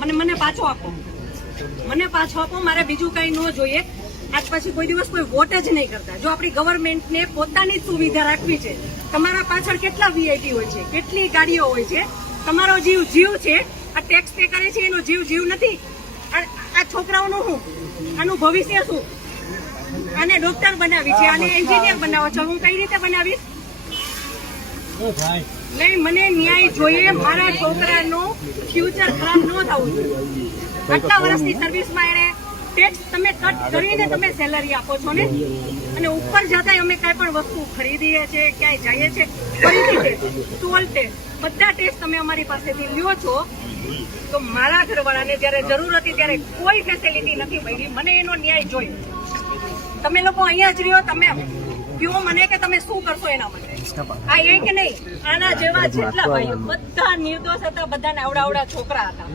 મને પાછો આપો, મારે બીજું કઈ ન જોઈએ. આજ પછી કોઈ દિવસ કોઈ વોટ જ નહીં કરતા. જો આપણી ગવર્મેન્ટને પોતાની જ સુવિધા રાખવી છે, તમારા પાછળ કેટલા વીઆઈપી હોય છે, કેટલી ગાડીઓ હોય છે, તમારો જીવ છે. આ ટેક્સ પે કરે છે એનો જીવ નથી. આ છોકરાઓનું શું, આનું ભવિષ્ય શું? આને ડોક્ટર બનાવી છે, આને એન્જિનિયર બનાવો છો, હું કઈ રીતે બનાવીશ? નહીં, મને ન્યાય જોઈએ. મારા છોકરાનું ફ્યુચર ખરાબ ન થવું જોઈએ. આટલા વર્ષની સર્વિસમાં એને ટેક્સ તમે કટ કરીને તમે સેલરી આપો છો ને, અને ઉપર જતા અમે કઈ પણ વસ્તુ ખરીદીએ છીએ, ક્યાંય જઈએ છીએ, ખરીદી ટોલ ટેક્સ બધા ટેક્સ તમે અમારી પાસેથી લ્યો છો. તો મારા ઘરવાળાને જયારે જરૂર હતી ત્યારે કોઈ ફેસિલિટી નથી મળી. મને એનો ન્યાય જોઈએ. તમે લોકો અહીંયા જ રહ્યો, તમે કયો મને કે તમે શું કરશો એના માટે. આ એક નહીં, આના જેવા જેટલા ભાઈઓ બધા નિર્દોષ હતા, બધાને આવડા છોકરા હતા.